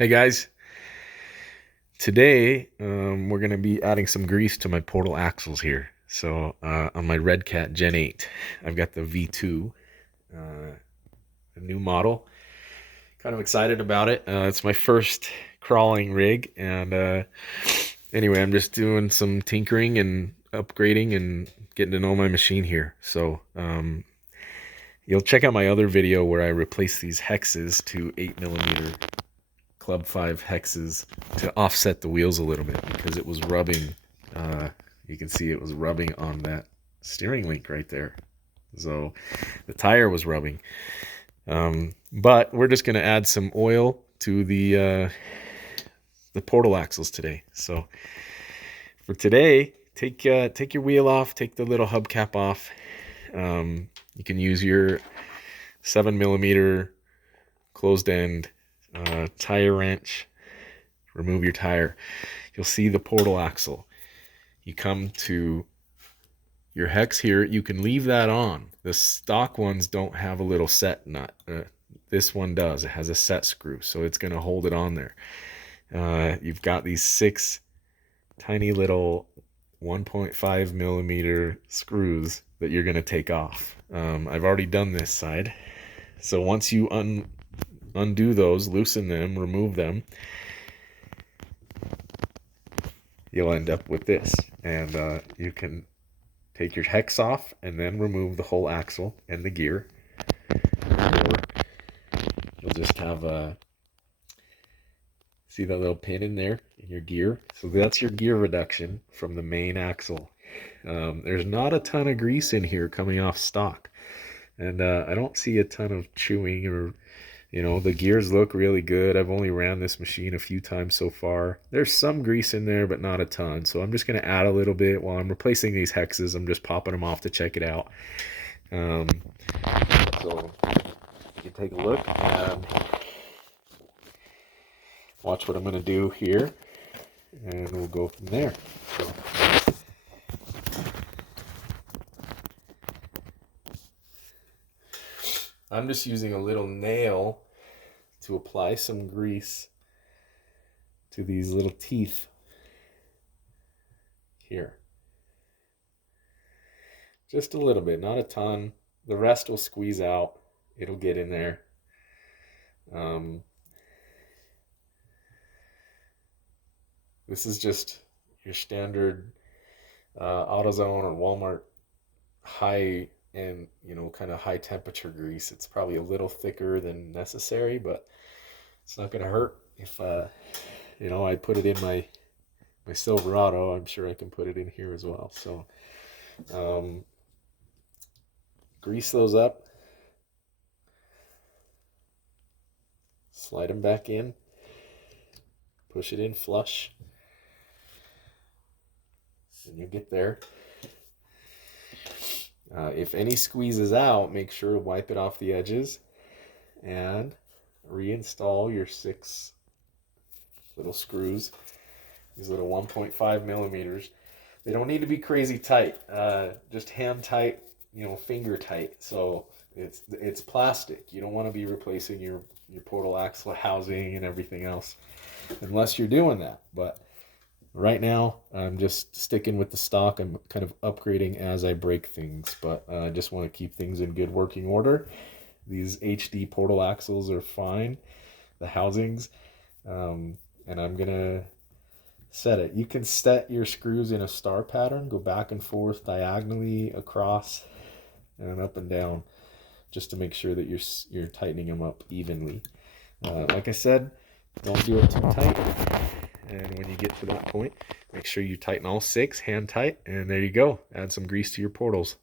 Hey guys, today we're going to be adding some grease to my portal axles here. So on my Redcat Gen 8, I've got the V2, a new model. Kind of excited about it. It's my first crawling rig, and anyway, I'm just doing some tinkering and upgrading and getting to know my machine here. So you'll check out my other video where I replace these hexes to 8mm Club 5 hexes to offset the wheels a little bit because it was rubbing. You can see it was rubbing on that steering link right there. So the tire was rubbing. But we're just going to add some oil to the portal axles today. So for today, take your wheel off, take the little hubcap off. You can use your 7mm closed end tire wrench. Remove your tire. You'll see the portal axle. You come to your hex here. You can leave that on. The stock ones don't have a little set nut. This one does. It has a set screw, so it's going to hold it on there. You've got these 6 tiny little 1.5mm screws that you're going to take off. I've already done this side. So once you undo those, loosen them, remove them, you'll end up with this. And you can take your hex off and then remove the whole axle and the gear. Or you'll just have see that little pin in there in your gear? So that's your gear reduction from the main axle. There's not a ton of grease in here coming off stock. And I don't see a ton of chewing or, the gears look really good. I've only ran this machine a few times so far. There's some grease in there, but not a ton. So I'm just going to add a little bit while I'm replacing these hexes. I'm just popping them off to check it out. So you can take a look and watch what I'm going to do here. And we'll go from there. So, I'm just using a little nail to apply some grease to these little teeth here. Just a little bit, not a ton. The rest will squeeze out. It'll get in there. This is just your standard AutoZone or Walmart high and kind of high temperature grease. It's probably a little thicker than necessary, but it's not going to hurt if I put it in my Silverado. I'm sure I can put it in here as well. So grease those up, slide them back in, push it in flush, and you get there. If any squeezes out, make sure to wipe it off the edges and reinstall your 6 little screws. These little 1.5mm. They don't need to be crazy tight. Just hand tight, finger tight. So it's plastic. You don't want to be replacing your portal axle housing and everything else unless you're doing that. But right now, I'm just sticking with the stock. I'm kind of upgrading as I break things, but I just want to keep things in good working order. These HD portal axles are fine, the housings, and I'm going to set it. You can set your screws in a star pattern, go back and forth diagonally across and up and down, just to make sure that you're tightening them up evenly. Like I said, don't do it too tight. And when you get to that point, make sure you tighten all 6, hand tight, and there you go. Add some grease to your portals.